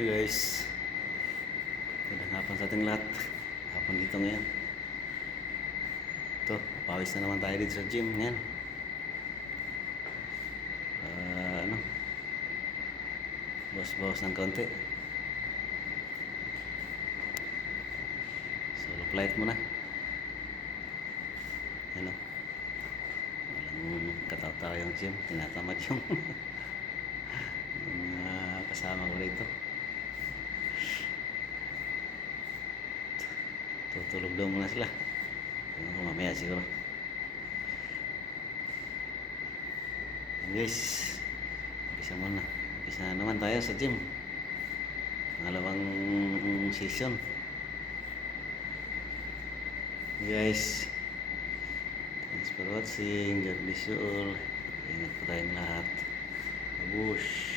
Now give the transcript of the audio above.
Hey guys. Magandang hapon sa ating lahat. Hapon dito ngayon. Ito, papawis na naman tayo dito sa gym ngayon. Ah, ano? Bawas-bawas ng konti. Solo flight muna. Ano? Walang kataw-taw yung gym. Tinatamad yung mga kasama ko rito. Tutulog daw muna sila. Tingnan ko mamaya siguro. Yan guys. Umpisa muna. Umpisa na naman tayo sa gym. Pangalawang season. Guys. Thanks for watching. God bless you all. Ingat po tayong lahat. Babush.